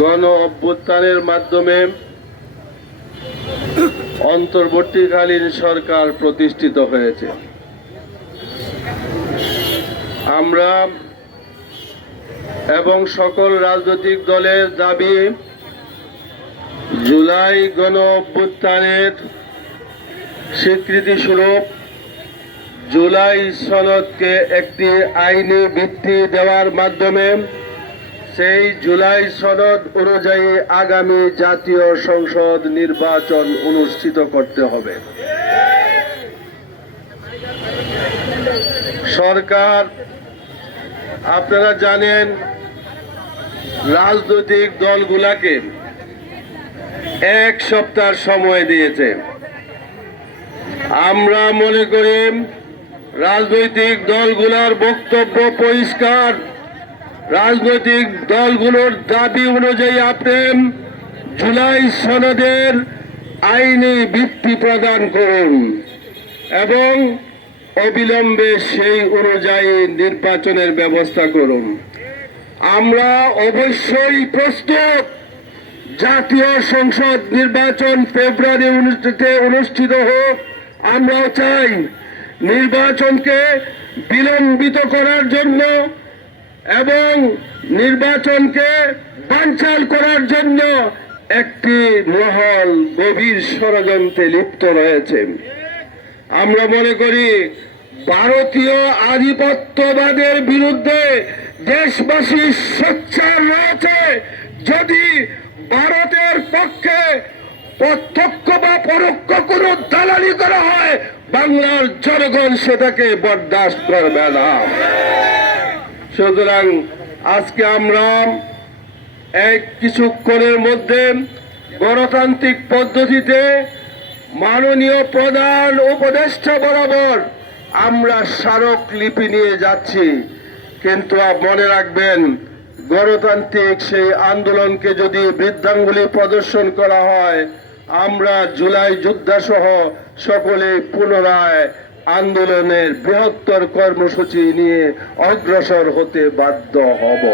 গণ অভ্যুত্থানের মাধ্যমে অন্তর্বর্তীকালীন সরকার প্রতিষ্ঠিত হয়েছে। আমরা এবং সকল রাজনৈতিক দলের দাবি, জুলাই গণ অভ্যুত্থানের স্বীকৃতিস্বরূপ জুলাই সনদকে একটি আইনি ভিত্তি দেওয়ার মাধ্যমে সেই জুলাই সনদ অনুযায়ী আগামী জাতীয় সংসদ নির্বাচন অনুষ্ঠিত করতে হবে। সরকার, আপনারা জানেন, রাজনৈতিক দলগুলোকে এক সপ্তাহ সময় দিয়েছে। আমরা মনে করি রাজনৈতিক দলগুলোর বক্তব্য পরিষ্কার। রাজনৈতিক দলগুলোর দাবি অনুযায়ী আপনি জুলাই সনদের আইনি ভিত্তি প্রদান করুন এবং অবিলম্বে সেই অনুযায়ী নির্বাচনের ব্যবস্থা করুন। আমরা অবশ্যই প্রস্তুত। জাতীয় সংসদ নির্বাচন ফেব্রুয়ারি অনুষ্ঠিত হোক, আমরাও চাই। নির্বাচনকে বিলম্বিত করার জন্য এবং নির্বাচনকে বানচাল করার জন্য একটি মহল গভীর ষড়যন্ত্রে লিপ্ত রয়েছে। আমরা মনে করি ভারতীয় আধিপত্যবাদের বিরুদ্ধে দেশবাসী সোচ্চার রয়েছে। যদি ভারতের পক্ষে প্রত্যক্ষ বা পরোক্ষ কোনো দালালি করা হয়, বাংলার জনগণ সেটাকে বরদাস্ত করবে না। সুতরাং আজকে আমরা কিছুক্ষণের মধ্যে গণতান্ত্রিক পদ্ধতিতে মাননীয় প্রধান উপদেষ্টা বরাবর আমরা স্মারকলিপি নিয়ে যাচ্ছি। কিন্তু মনে রাখবেন, গণতান্ত্রিক সেই আন্দোলনকে যদি বৃদ্ধাঙ্গুলি প্রদর্শন করা হয়, আমরা জুলাই যোদ্ধা সহ সকলে পুনরায় আন্দোলনের বৃহত্তর কর্মসূচি নিয়ে অগ্রসর হতে বাধ্য হব।